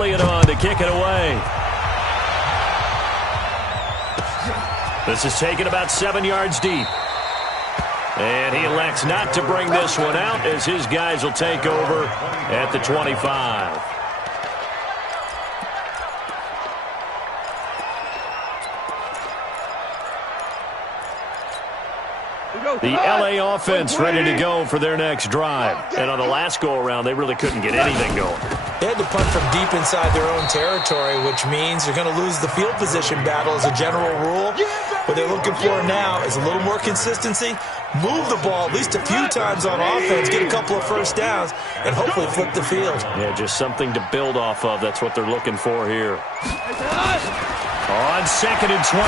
Elliott on to kick it away. This is taken about 7 yards deep. And he elects not to bring this one out as his guys will take over at the 25. The LA offense ready to go for their next drive. And on the last go-around, they really couldn't get anything going. They had to punt from deep inside their own territory, which means they're going to lose the field position battle as a general rule. What they're looking for now is a little more consistency, move the ball at least a few times on offense, get a couple of first downs, and hopefully flip the field. Yeah, just something to build off of. That's what they're looking for here. On 2nd and 12,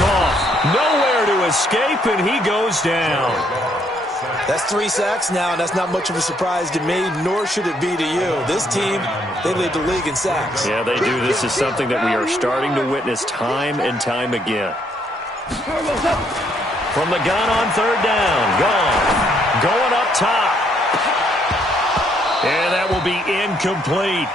Goff nowhere to escape, and he goes down. That's 3 sacks now, and that's not much of a surprise to me, nor should it be to you. This team, they lead the league in sacks. Yeah, they do. This is something that we are starting to witness time and time again. From the gun on 3rd down, Goff going up top. And that will be incomplete.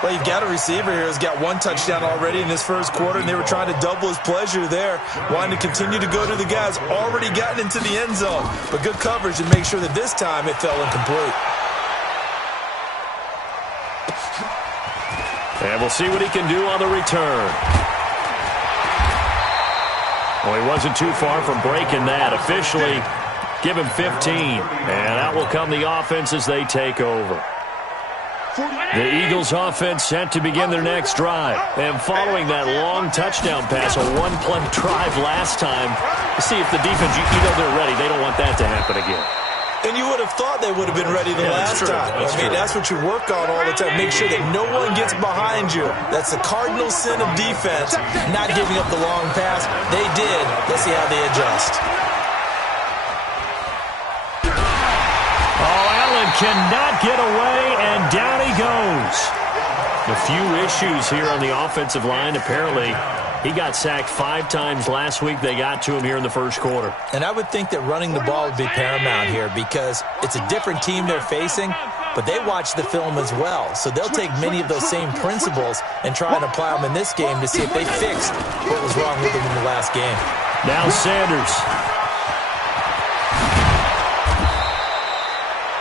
Well, you've got a receiver here who's got 1 touchdown already in this first quarter, and they were trying to double his pleasure there, wanting to continue to go to the guys already gotten into the end zone. But good coverage and make sure that this time it fell incomplete. And we'll see what he can do on the return. Well, he wasn't too far from breaking that. Officially, give him 15. And out will come the offense as they take over. The Eagles offense set to begin their next drive. And following that long touchdown pass, a one-play drive last time, see if the defense, you know they're ready. They don't want that to happen again. And you would have thought they would have been ready the last time. That's what you work on all the time. Make sure that no one gets behind you. That's the cardinal sin of defense, not giving up the long pass. They did. Let's see how they adjust. Cannot get away, and down he goes. A few issues here on the offensive line. Apparently, he got sacked 5 times last week. They got to him here in the first quarter. And I would think that running the ball would be paramount here because it's a different team they're facing, but they watch the film as well. So they'll take many of those same principles and try and apply them in this game to see if they fixed what was wrong with them in the last game. Now Sanders.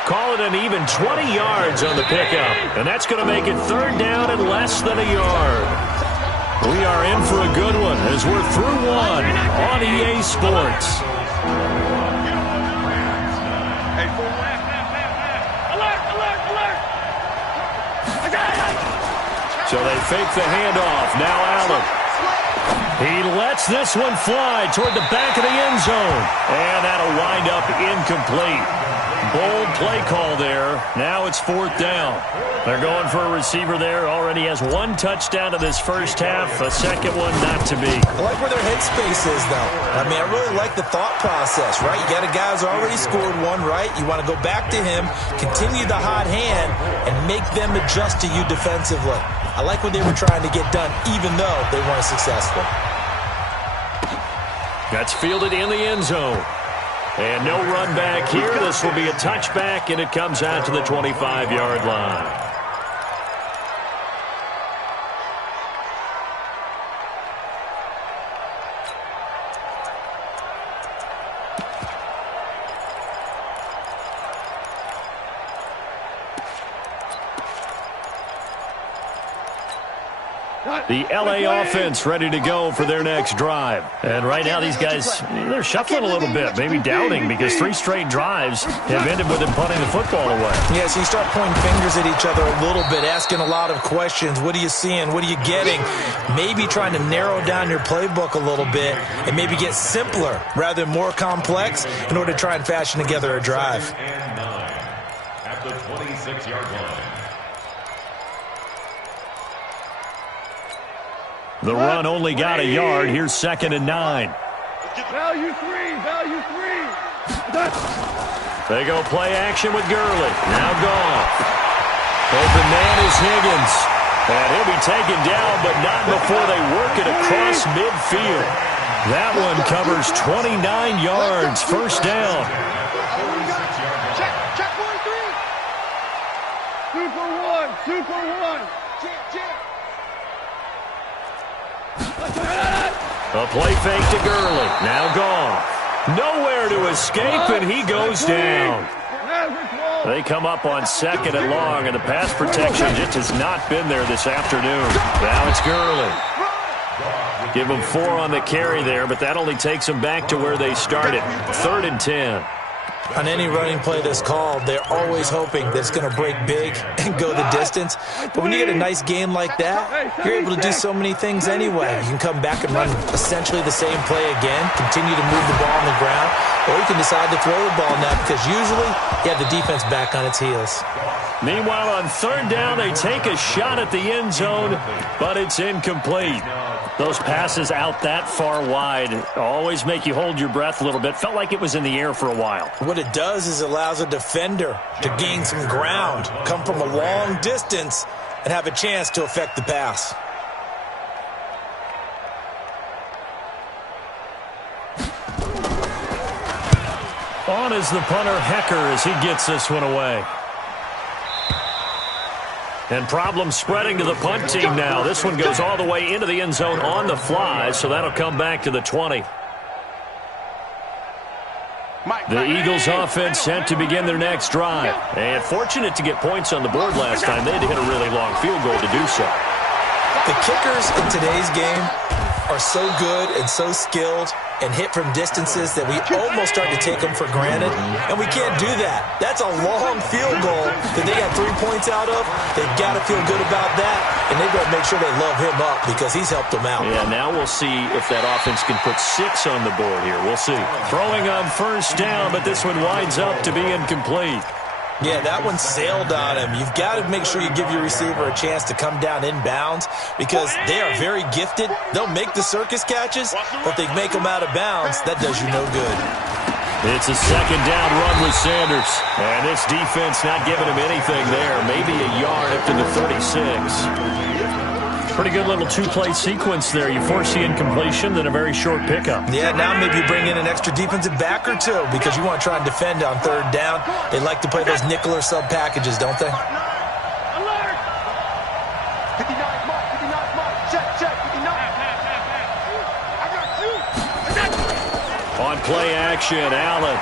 Call it an even 20 yards on the pickup. And that's going to make it 3rd down and less than a yard. We are in for a good one as we're through 1 on EA Sports. So they fake the handoff. Now Allen. He lets this one fly toward the back of the end zone. And that'll wind up incomplete. Bold play call there. Now it's 4th down. They're going for a receiver there. Already has 1 touchdown in this first half. A second one not to be. I like where their headspace is, though. I really like the thought process, right? You got a guy who's already scored 1, right? You want to go back to him, continue the hot hand, and make them adjust to you defensively. I like what they were trying to get done, even though they weren't successful. That's fielded in the end zone. And no run back here. This will be a touchback, and it comes out to the 25-yard line. The LA offense ready to go for their next drive. And right now these guys, they're shuffling a little bit, maybe doubting, because 3 straight drives have ended with them punting the football away. Yeah, so you start pointing fingers at each other a little bit, asking a lot of questions. What are you seeing? What are you getting? Maybe trying to narrow down your playbook a little bit and maybe get simpler rather than more complex in order to try and fashion together a drive. At the 26-yard line. The run only got a yard. Here's 2nd and 9. Value 3. They go play action with Gurley. Now Goff. Open man is Higgins. And he'll be taken down, but not before they work it across midfield. That one covers 29 yards. First down. Check 1-3. 2 for 1. 2 for 1. Check. A play fake to Gurley. Now gone. Nowhere to escape, and he goes down. They come up on 2nd and long, and the pass protection just has not been there this afternoon. Now it's Gurley. Give them 4 on the carry there, but that only takes them back to where they started. 3rd and 10. On any running play that's called, they're always hoping that it's going to break big and go the distance. But when you get a nice game like that, you're able to do so many things anyway. You can come back and run essentially the same play again, continue to move the ball on the ground, or you can decide to throw the ball now because usually you have the defense back on its heels. Meanwhile, on 3rd down, they take a shot at the end zone, but it's incomplete. Those passes out that far wide always make you hold your breath a little bit. Felt like it was in the air for a while. What it does is it allows a defender to gain some ground, come from a long distance, and have a chance to affect the pass. On is the punter, Hecker, as he gets this one away. And problems spreading to the punt team now. This one goes all the way into the end zone on the fly, so that'll come back to the 20. The Eagles offense set to begin their next drive. And fortunate to get points on the board last time. They had to hit a really long field goal to do so. The kickers in today's game are so good and so skilled and hit from distances that we almost start to take them for granted, and we can't do that. That's a long field goal that they got 3 points out of. They've got to feel good about that, and they've got to make sure they love him up because he's helped them out. Yeah, now we'll see if that offense can put 6 on the board here. We'll see. Throwing on 1st down, but this one winds up to be incomplete. Yeah, that one sailed on him. You've got to make sure you give your receiver a chance to come down inbounds because they are very gifted. They'll make the circus catches, but they make them out of bounds. That does you no good. It's a 2nd down run with Sanders. And this defense not giving him anything there. Maybe a yard up to the 36. Pretty good little 2-play sequence there. You force the incompletion, then a very short pickup. Yeah, now maybe you bring in an extra defensive back or 2 because you want to try and defend on 3rd down. They like to play those nickel or sub packages, don't they? Alert! 59 mark, 59 mark. Check, 59. I got you. On play action, Allen.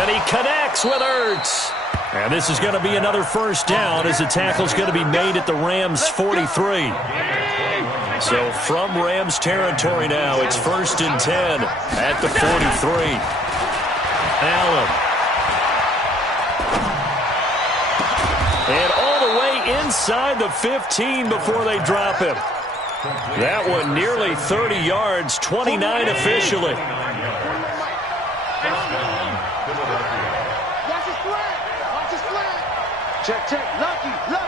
And he connects with Ertz. And this is going to be another 1st down as the tackle's going to be made at the Rams' 43. So from Rams territory now, it's 1st and 10 at the 43. Allen. And all the way inside the 15 before they drop him. That one nearly 30 yards, 29 officially. Check, lucky. 36.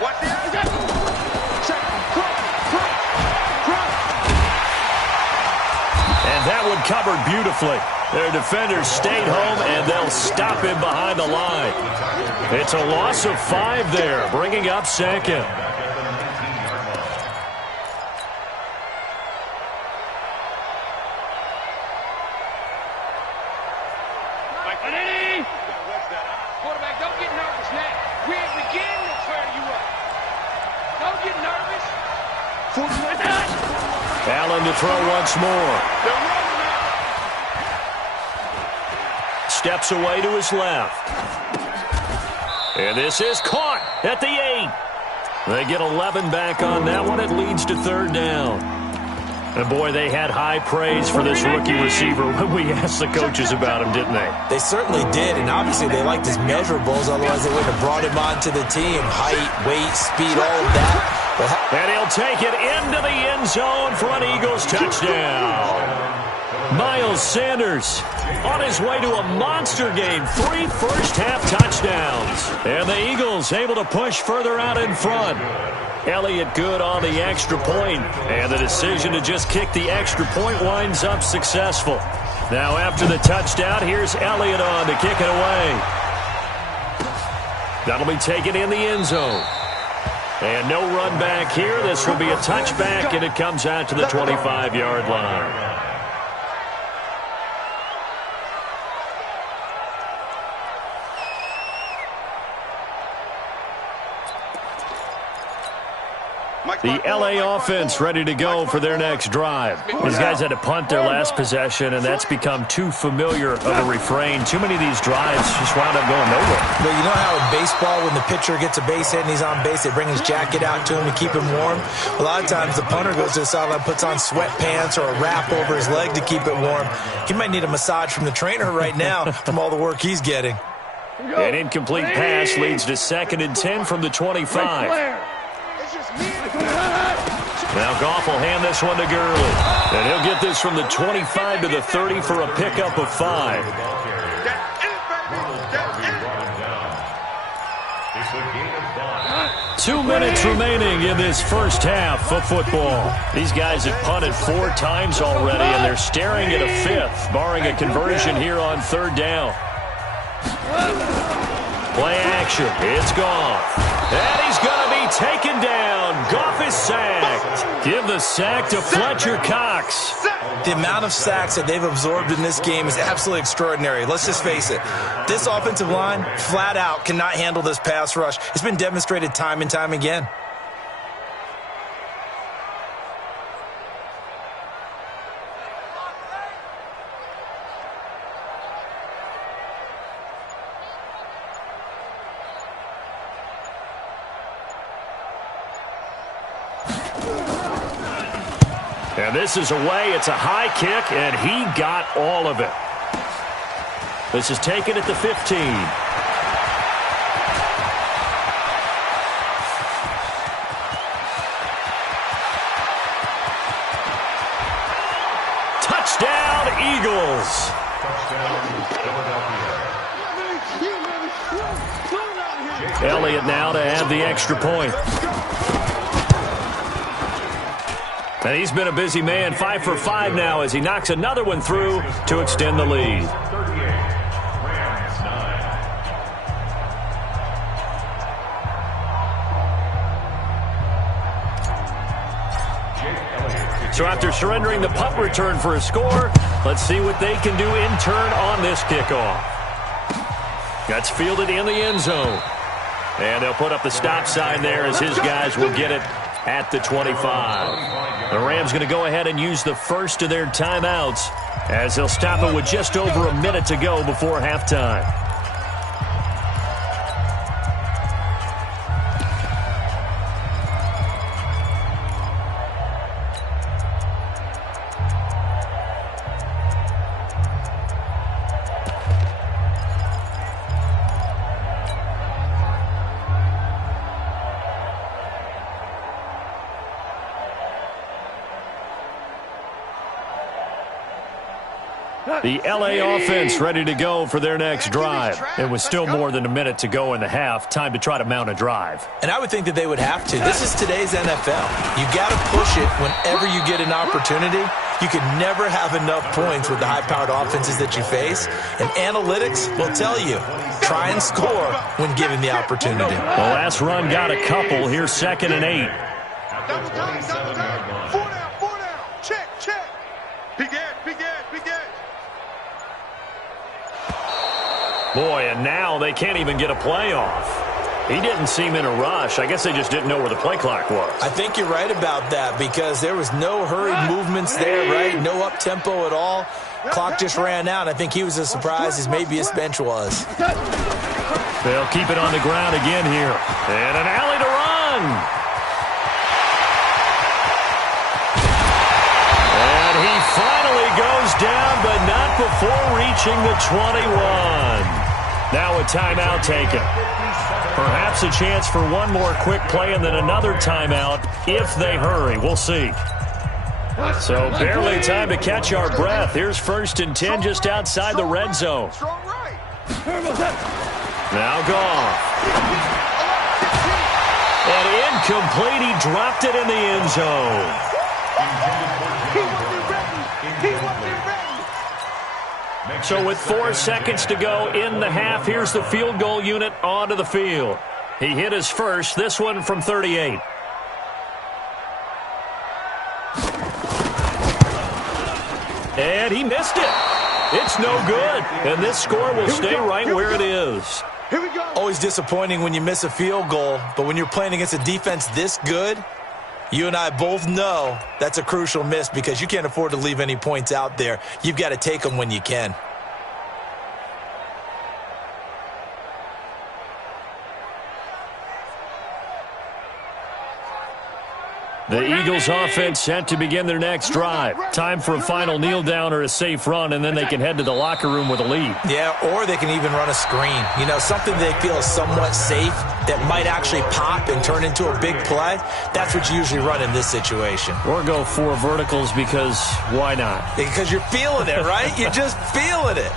Watch the check, cross. And that one covered beautifully. Their defenders stayed home, and they'll stop him behind the line. It's a loss of 5 there, bringing up 2nd. Quarterback, don't get nervous now. We're at the beginning to tear you up. Don't get nervous. Allen to throw once more. Steps away to his left. And this is caught at the 8. They get 11 back on that one. It leads to 3rd down. And, boy, they had high praise for this rookie receiver when we asked the coaches about him, didn't they? They certainly did, and obviously they liked his measurables. Otherwise, they wouldn't have brought him onto the team. Height, weight, speed, all of that. And he'll take it into the end zone for an Eagles touchdown. Miles Sanders on his way to a monster game. 3 first-half touchdowns. And the Eagles able to push further out in front. Elliott good on the extra point, and the decision to just kick the extra point winds up successful. Now after the touchdown, here's Elliott on to kick it away. That'll be taken in the end zone. And no run back here. This will be a touchback, and it comes out to the 25-yard line. The LA offense ready to go for their next drive. These guys had to punt their last possession, and that's become too familiar of a refrain. Too many of these drives just wound up going nowhere. But you know how in baseball, when the pitcher gets a base hit and he's on base, they bring his jacket out to him to keep him warm? A lot of times the punter goes to the sideline, puts on sweatpants or a wrap over his leg to keep it warm. He might need a massage from the trainer right now from all the work he's getting. An incomplete pass leads to 2nd and 10 from the 25. Now Goff will hand this one to Gurley. And he'll get this from the 25 to the 30 for a pickup of 5. 2 minutes remaining in this first half of football. These guys have punted 4 times already, and they're staring at a 5th, barring a conversion here on 3rd down. Play action. It's Goff. And he's going to be taken down. Goff is sacked. Give the sack to Fletcher Cox. The amount of sacks that they've absorbed in this game is absolutely extraordinary. Let's just face it. This offensive line, flat out, cannot handle this pass rush. It's been demonstrated time and time again. And this is away. It's a high kick, and he got all of it. This is taken at the 15. Touchdown, Eagles. Elliott now to add the extra point. And he's been a busy man, 5 for 5 now as he knocks another one through to extend the lead. So after surrendering the punt return for a score, let's see what they can do in turn on this kickoff. That's fielded in the end zone. And they'll put up the stop sign there as his guys will get it at the 25. The Rams going to go ahead and use the first of their timeouts as they'll stop it with just over a minute to go before halftime. The LA offense ready to go for their next drive. It was still more than a minute to go in the half. Time to try to mount a drive. And I would think that they would have to. This is today's NFL. You got to push it whenever you get an opportunity. You can never have enough points with the high-powered offenses that you face. And analytics will tell you, try and score when given the opportunity. The last run got a couple. Here's 2nd and 8. Double down. 4 down. Check. Begin. Boy, and now they can't even get a play off. He didn't seem in a rush. I guess they just didn't know where the play clock was. I think you're right about that because there was no hurried movements there, right? No up-tempo at all. Clock just ran out. I think he was as surprised as maybe his bench was. They'll keep it on the ground again here. And an alley to run. And he finally goes down, but not before reaching the 21. Now a timeout taken. Perhaps a chance for one more quick play and then another timeout if they hurry. We'll see. So barely time to catch our breath. Here's 1st and 10 just outside the red zone. Now Goff. And incomplete. He dropped it in the end zone. So with 4 seconds to go in the half, here's the field goal unit onto the field. He hit his first, this one from 38. And he missed it. It's no good. And this score will stay right where it is. Here we go. Always disappointing when you miss a field goal, but when you're playing against a defense this good, You and I both know that's a crucial miss because you can't afford to leave any points out there. You've got to take them when you can. The Eagles offense set to begin their next drive. Time for a final kneel down or a safe run, and then they can head to the locker room with a lead. Yeah, or they can even run a screen. You know, something they feel is somewhat safe that might actually pop and turn into a big play. That's what you usually run in this situation. Or go 4 verticals because why not? Because you're feeling it, right? You're just feeling it.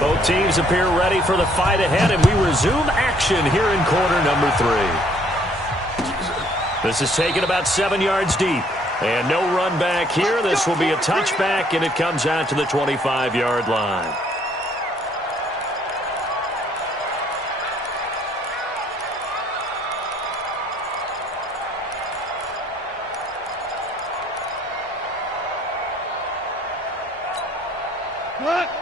Both teams appear ready for the fight ahead, and we resume action here in quarter number 3. This is taken about 7 yards deep. And no run back here. This will be a touchback, and it comes out to the 25-yard line.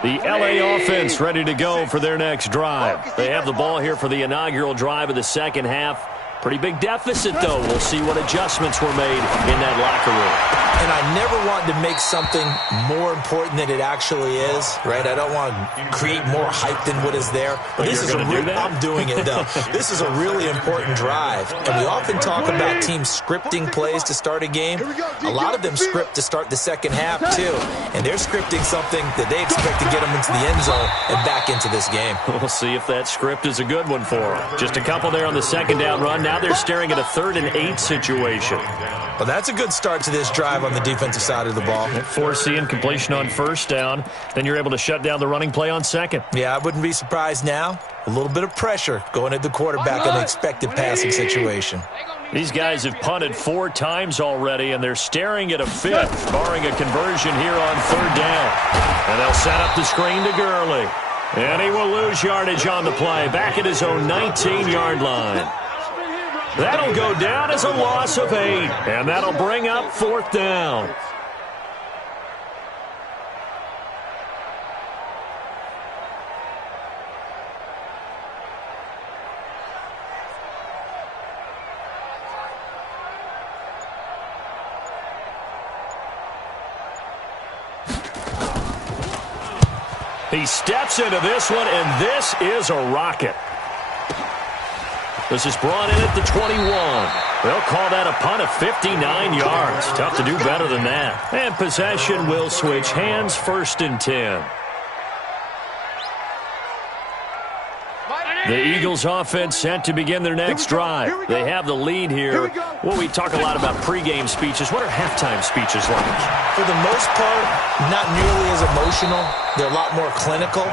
The LA offense ready to go for their next drive. They have the ball here for the inaugural drive of the second half. Pretty big deficit, though. We'll see what adjustments were made in that locker room. And I never want to make something more important than it actually is, right? I don't want to create more hype than what is there. But this is I'm doing it, though. This is a really important drive. And we often talk about teams scripting plays to start a game. A lot of them script to start the second half, too. And they're scripting something that they expect to get them into the end zone and back into this game. We'll see if that script is a good one for them. Just a couple there on the second down run. Now they're staring at a 3rd and 8 situation. Well, that's a good start to this drive on the defensive side of the ball. Forcing completion on first down. Then you're able to shut down the running play on second. Yeah, I wouldn't be surprised now. A little bit of pressure going at the quarterback in an expected passing situation. These guys have punted 4 times already, and they're staring at a 5th, barring a conversion here on 3rd down. And they'll set up the screen to Gurley. And he will lose yardage on the play, back at his own 19-yard line. That'll go down as a loss of 8, and that'll bring up 4th down. He steps into this one, and this is a rocket. This is brought in at the 21. They'll call that a punt of 59 yards. Tough to do better than that. And possession will switch hands, 1st and 10. The Eagles offense set to begin their next drive. They have the lead here. Well, we talk a lot about pregame speeches. What are halftime speeches like? For the most part, not nearly as emotional. They're a lot more clinical.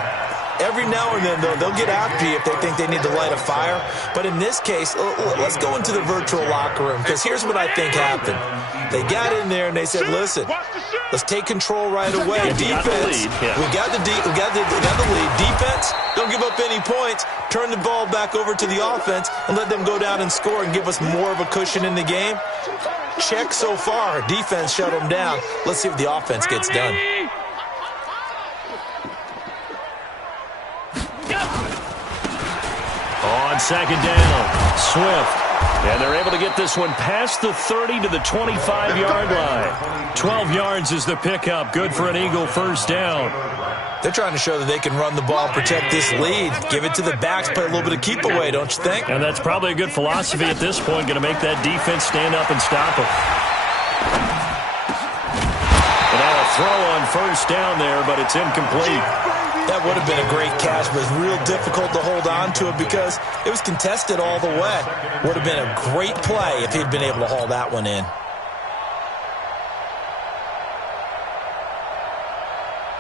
Every now and then, though, they'll get after you if they think they need to light a fire. But in this case, let's go into the virtual locker room, because here's what I think happened. They got in there and they said, listen, let's take control right away. Defense, we got the lead. Defense, don't give up any points. Turn the ball back over to the offense and let them go down and score and give us more of a cushion in the game. Check so far. Defense shut them down. Let's see if the offense gets done. On second down, Swift. And they're able to get this one past the 30 to the 25-yard line. 12 yards is the pickup. Good for an Eagle 1st down. They're trying to show that they can run the ball, protect this lead, give it to the backs, play a little bit of keep away, don't you think? And that's probably a good philosophy at this point, going to make that defense stand up and stop them. And now a throw on 1st down there, but it's incomplete. That would have been a great catch, but it's real difficult to hold on to it because it was contested all the way. Would have been a great play if he'd been able to haul that one in.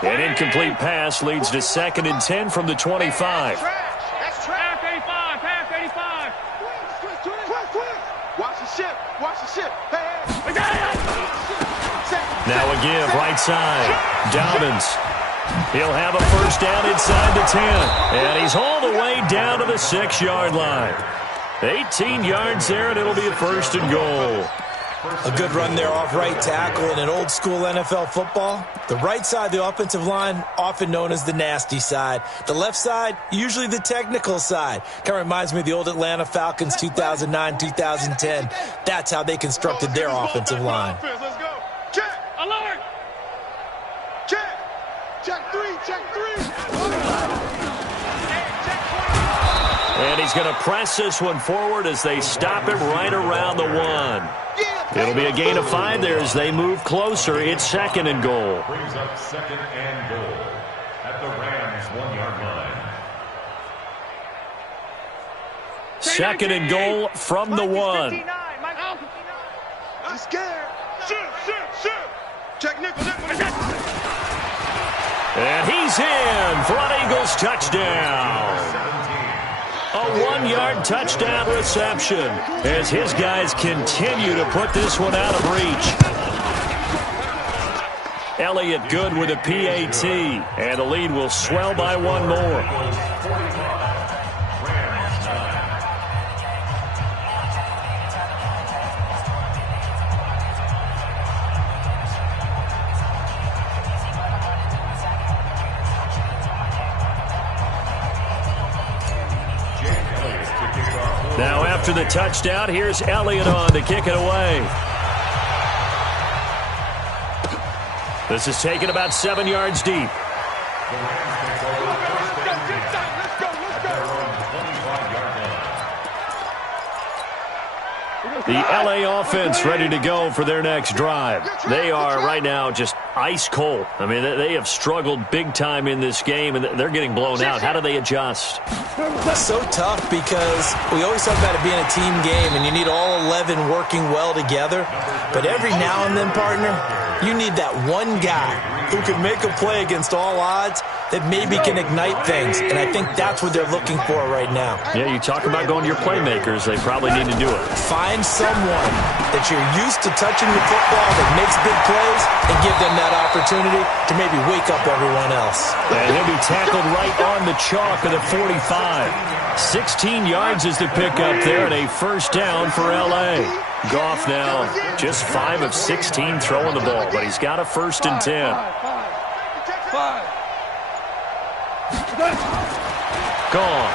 An incomplete pass leads to 2nd and 10 from the 25. That's track 85, pass 85. Watch the ship. Watch the ship. Hey. Now a give, right side. Dobbins. He'll have a 1st down inside the 10. And he's all the way down to the 6-yard line. 18 yards there, and it'll be a 1st and goal. A good run there off right tackle in an old school NFL football. The right side of the offensive line, often known as the nasty side. The left side, usually the technical side. Kind of reminds me of the old Atlanta Falcons 2009, 2010. That's how they constructed their offensive line. Let's go. Check. Alert. Check. Check three. Check three. And he's going to press this one forward as they stop him right around the 1. It'll be a gain of 5 there as they move closer. It's 2nd and goal. Brings up 2nd and goal at the Rams' 1-yard line. 2nd and goal from the 1. I'm scared. Shoot. Check nickel. And he's in for an Eagles touchdown. A 1-yard touchdown reception as his guys continue to put this one out of reach. Elliott good with a PAT, and the lead will swell by 1 more. Now after the touchdown, here's Elliott on to kick it away. This is taken about 7 yards deep. The LA offense ready to go for their next drive. They are right now just ice cold. I mean, they have struggled big time in this game, and they're getting blown out. How do they adjust? So tough because we always talk about it being a team game, and you need all 11 working well together. But every now and then, partner, you need that one guy who can make a play against all odds that maybe can ignite things. And I think that's what they're looking for right now. Yeah, you talk about going to your playmakers. They probably need to do it. Find someone that you're used to touching the football that makes big plays and give them that opportunity to maybe wake up everyone else. And he'll be tackled right on the chalk of the 45. 16 yards is the pickup there, and a first down for L.A. Goff now just 5 of 16 throwing the ball, but he's got a 1st and 10. Gone.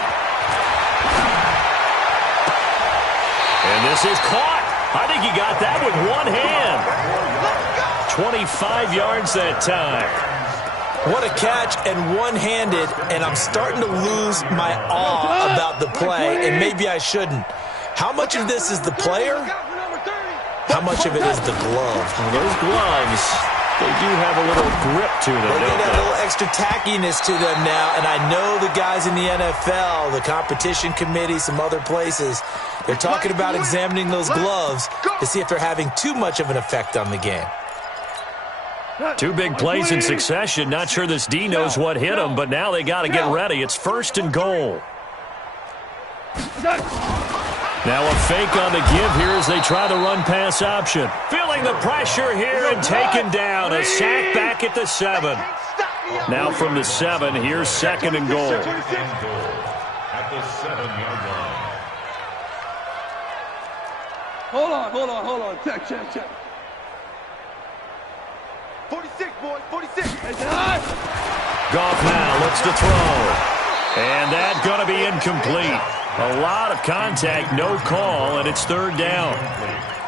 And this is caught. I think he got that with one hand. 25 yards that time. What a catch, and one-handed, and I'm starting to lose my awe about the play, and maybe I shouldn't. How much of this is the player? How much of it is the glove? Well, those gloves, they do have a little grip to them, They don't get they? a little extra tackiness to them now, and I know the guys in the NFL, the competition committee, some other places, they're talking about examining those gloves to see if they're having too much of an effect on the game. 2 big plays in succession. Not sure this D knows what hit him, but now they got to get ready. It's 1st and goal. Now a fake on the give here as they try the run-pass option. Feeling the pressure here and taken down. A sack back at the 7. Now from the 7, here's 2nd and goal. At the 7-yard line. Hold on. Check. 46, boys, 46. Goff now looks to throw. And that's going to be incomplete. A lot of contact, no call, and it's 3rd down.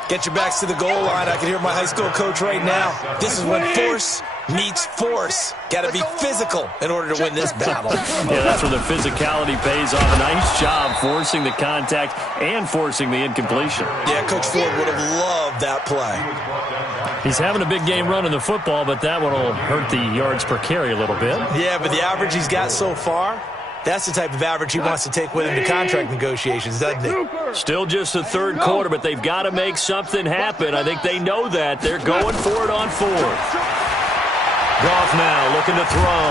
Get your backs to the goal line. I can hear my high school coach right now. This is when force meets force. Got to be physical in order to win this battle. Yeah, that's where the physicality pays off. A nice job forcing the contact and forcing the incompletion. Yeah, Coach Ford would have loved that play. He's having a big game running the football, but that one will hurt the yards per carry a little bit. Yeah, but the average he's got so far, that's the type of average he wants to take with him to contract negotiations, doesn't he? Still just the 3rd quarter, but they've got to make something happen. I think they know that. They're going for it on 4th. Goff now looking to throw.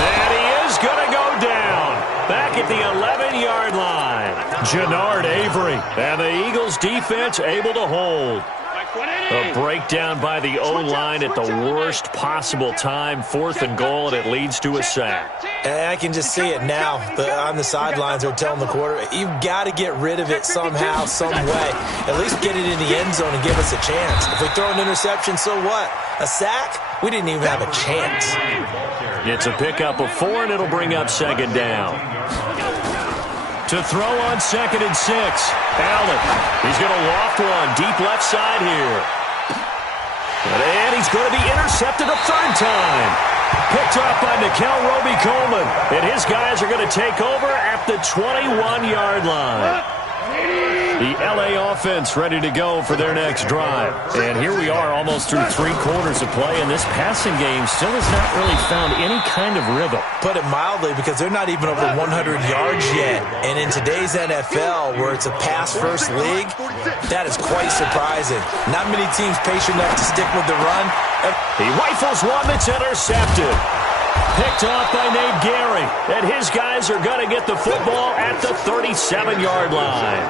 And he is going to go down. Back at the 11-yard line. Jannard Avery. And the Eagles defense able to hold. A breakdown by the O-line at the worst possible time. 4th and goal, and it leads to a sack. And I can just see it now. On the sidelines, they're telling the quarterback, you've got to get rid of it somehow, some way. At least get it in the end zone and give us a chance. If we throw an interception, so what? A sack? We didn't even have a chance. It's a pickup of 4, and it'll bring up 2nd down. To throw on 2nd and 6. Allen. He's going to loft one deep left side here. And he's going to be intercepted a 3rd time. Picked off by Nickel Roby-Coleman. And his guys are going to take over at the 21-yard line. The LA offense ready to go for their next drive. And here we are almost through 3 quarters of play, and this passing game still has not really found any kind of rhythm. Put it mildly, because they're not even over 100 yards yet. And in today's NFL, where it's a pass-first league, that is quite surprising. Not many teams patient enough to stick with the run. He rifles one that's intercepted. Picked off by Nate Gary. And his guys are going to get the football at the 37-yard line.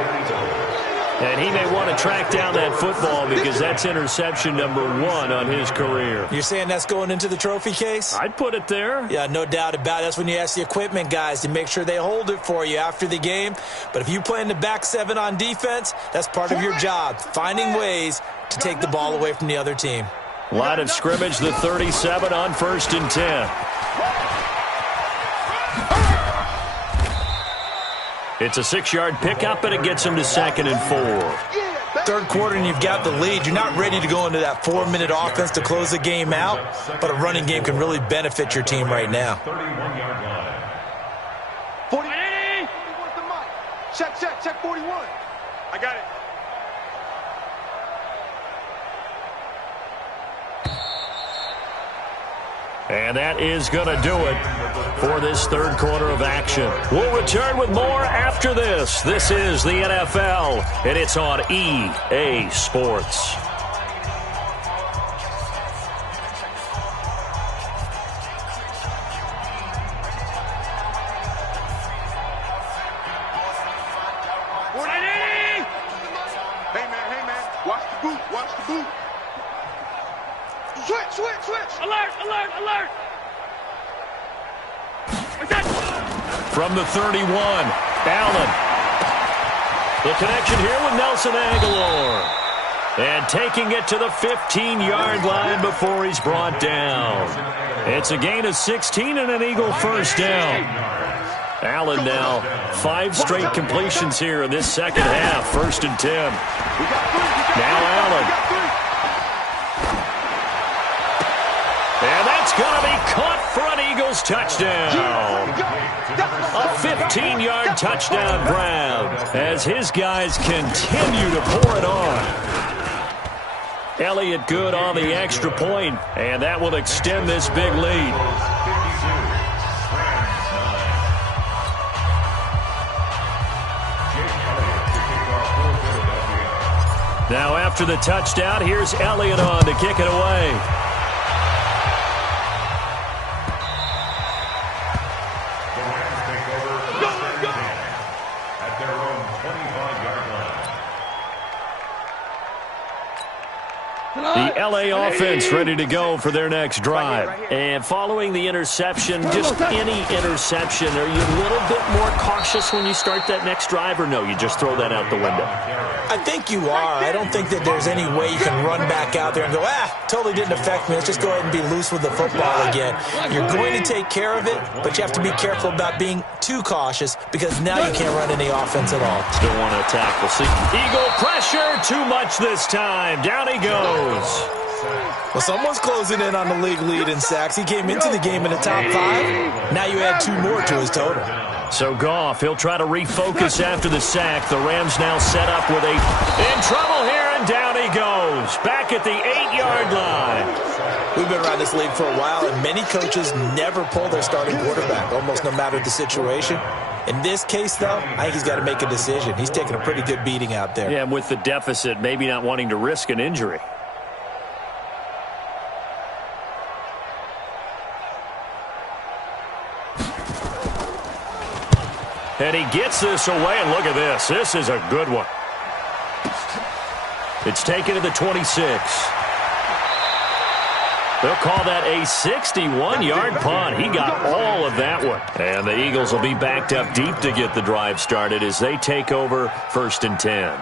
And he may want to track down that football because that's interception number 1 on his career. You're saying that's going into the trophy case? I'd put it there. Yeah, no doubt about it. That's when you ask the equipment guys to make sure they hold it for you after the game. But if you play in the back 7 on defense, that's part of your job, finding ways to take the ball away from the other team. Line of scrimmage, the 37 on 1st and 10. It's a 6-yard pickup, and it gets him to 2nd and 4. 3rd quarter, and you've got the lead. You're not ready to go into that 4-minute offense to close the game out, but a running game can really benefit your team right now. 31-yard line. 40. Check 41. I got it. And that is going to do it for this 3rd quarter of action. We'll return with more after this. This is the NFL, and it's on EA Sports. Hey, man. Watch the boot. Switch. Alert! From the 31, Allen. The connection here with Nelson Aguilar. And taking it to the 15-yard line before he's brought down. It's a gain of 16 and an Eagle 1st down. Allen now 5 straight completions here in this 2nd half. 1st and 10. Now Allen. And that's going to be caught for an Eagles touchdown. A 15-yard touchdown grab as his guys continue to pour it on. Elliott good on the extra point, and that will extend this big lead. Now after the touchdown, here's Elliott on to kick it away. The LA offense ready to go for their next drive. And following the interception, just any interception, are you a little bit more cautious when you start that next drive, or no, you just throw that out the window? I think you are. I don't think that there's any way you can run back out there and go, totally didn't affect me. Let's just go ahead and be loose with the football again. You're going to take care of it, but you have to be careful about being too cautious because now you can't run any offense at all. Still want to attack. We'll see. Eagle pressure, too much this time. Down he goes. Well, someone's closing in on the league lead in sacks. He came into the game in the top 5. Now you add 2 more to his total. So Goff, he'll try to refocus after the sack. The Rams now set up with in trouble here, and down he goes. Back at the 8-yard line. We've been around this league for a while, and many coaches never pull their starting quarterback, almost no matter the situation. In this case, though, I think he's got to make a decision. He's taking a pretty good beating out there. Yeah, and with the deficit, maybe not wanting to risk an injury. And he gets this away, and look at this. This is a good one. It's taken to the 26. They'll call that a 61-yard punt. He got all of that one. And the Eagles will be backed up deep to get the drive started as they take over 1st and 10.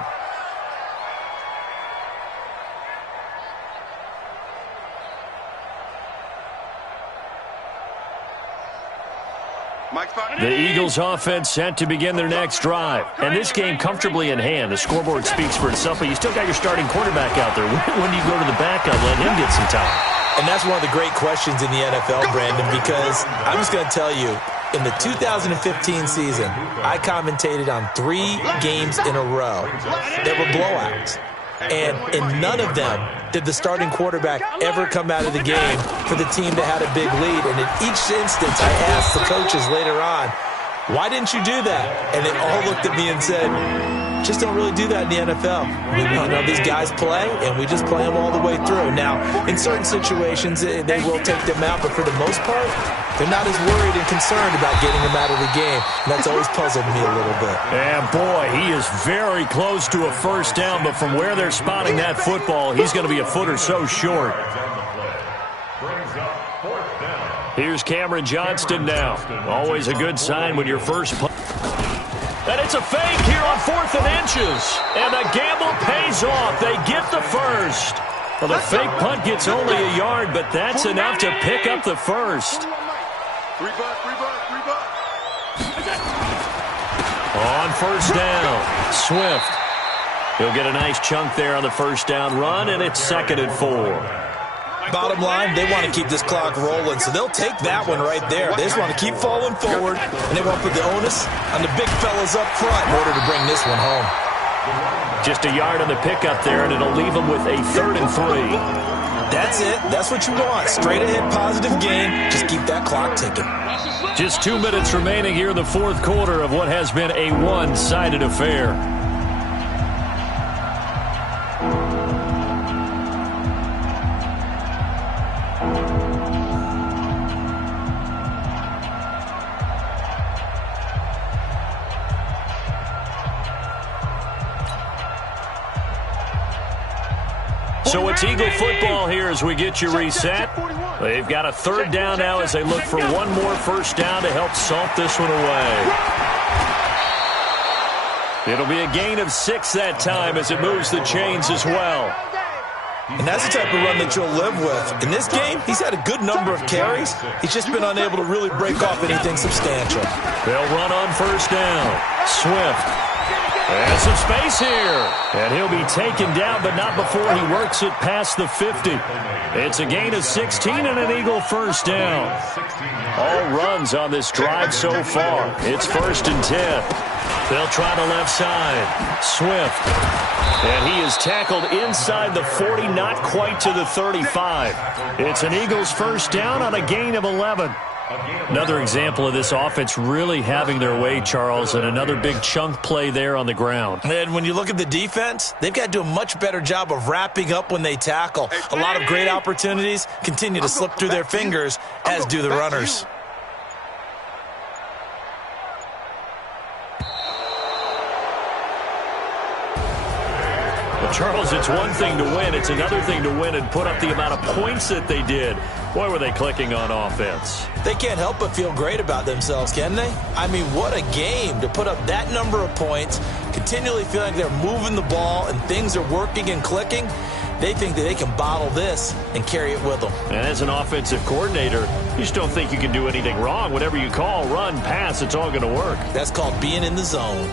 The Eagles offense set to begin their next drive. And this game comfortably in hand. The scoreboard speaks for itself, but you still got your starting quarterback out there. When do you go to the backup, let him get some time? And that's one of the great questions in the NFL, Brandon, because I'm just going to tell you, in the 2015 season, I commentated on 3 games in a row that were blowouts. And in none of them did the starting quarterback ever come out of the game for the team that had a big lead. And in each instance, I asked the coaches later on, why didn't you do that? And they all looked at me and said, just don't really do that in the NFL. These guys play, and we just play them all the way through. Now, in certain situations, they will take them out, but for the most part, they're not as worried and concerned about getting them out of the game. And that's always puzzled me a little bit. And, boy, he is very close to a first down, but from where they're spotting that football, he's going to be a foot or so short. Here's Cameron Johnston now. Always a good sign when your first punt. And it's a fake here on 4th and inches. And the gamble pays off. They get the first. Well, the fake punt gets only a yard, but that's enough to pick up the first. On first down, Swift. He'll get a nice chunk there on the first down run, and it's 2nd and 4. Bottom line, they want to keep this clock rolling, so they'll take that one right there. They just want to keep falling forward, and they want to put the onus on the big fellas up front in order to bring this one home. Just a yard on the pickup there, and it'll leave them with a 3rd and 3. That's it. That's what you want. Straight ahead, positive gain. Just keep that clock ticking. Just 2 minutes remaining here in the 4th quarter of what has been a one-sided affair. So it's Eagle football here as we get you reset. They've got a 3rd down now as they look for one more first down to help salt this one away. It'll be a gain of 6 that time as it moves the chains as well. And that's the type of run that you'll live with. In this game, he's had a good number of carries. He's just been unable to really break off anything substantial. They'll run on first down. Swift. And some space here. And he'll be taken down, but not before he works it past the 50. It's a gain of 16 and an Eagle first down. All runs on this drive so far. It's 1st and 10. They'll try the left side. Swift. And he is tackled inside the 40, not quite to the 35. It's an Eagles first down on a gain of 11. Another example of this offense really having their way, Charles, and another big chunk play there on the ground. And when you look at the defense, they've got to do a much better job of wrapping up when they tackle. A lot of great opportunities continue to slip through their fingers, as do the runners. Charles, it's one thing to win. It's another thing to win and put up the amount of points that they did. Boy, were they clicking on offense. They can't help but feel great about themselves, can they? I mean, what a game to put up that number of points, continually feeling like they're moving the ball and things are working and clicking. They think that they can bottle this and carry it with them. And as an offensive coordinator, you just don't think you can do anything wrong. Whatever you call, run, pass, it's all going to work. That's called being in the zone.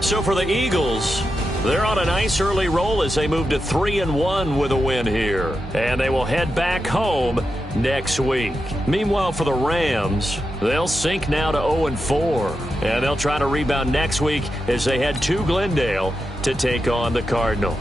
So for the Eagles, they're on a nice early roll as they move to 3-1 with a win here. And they will head back home next week. Meanwhile, for the Rams, they'll sink now to 0-4. And they'll try to rebound next week as they head to Glendale to take on the Cardinals.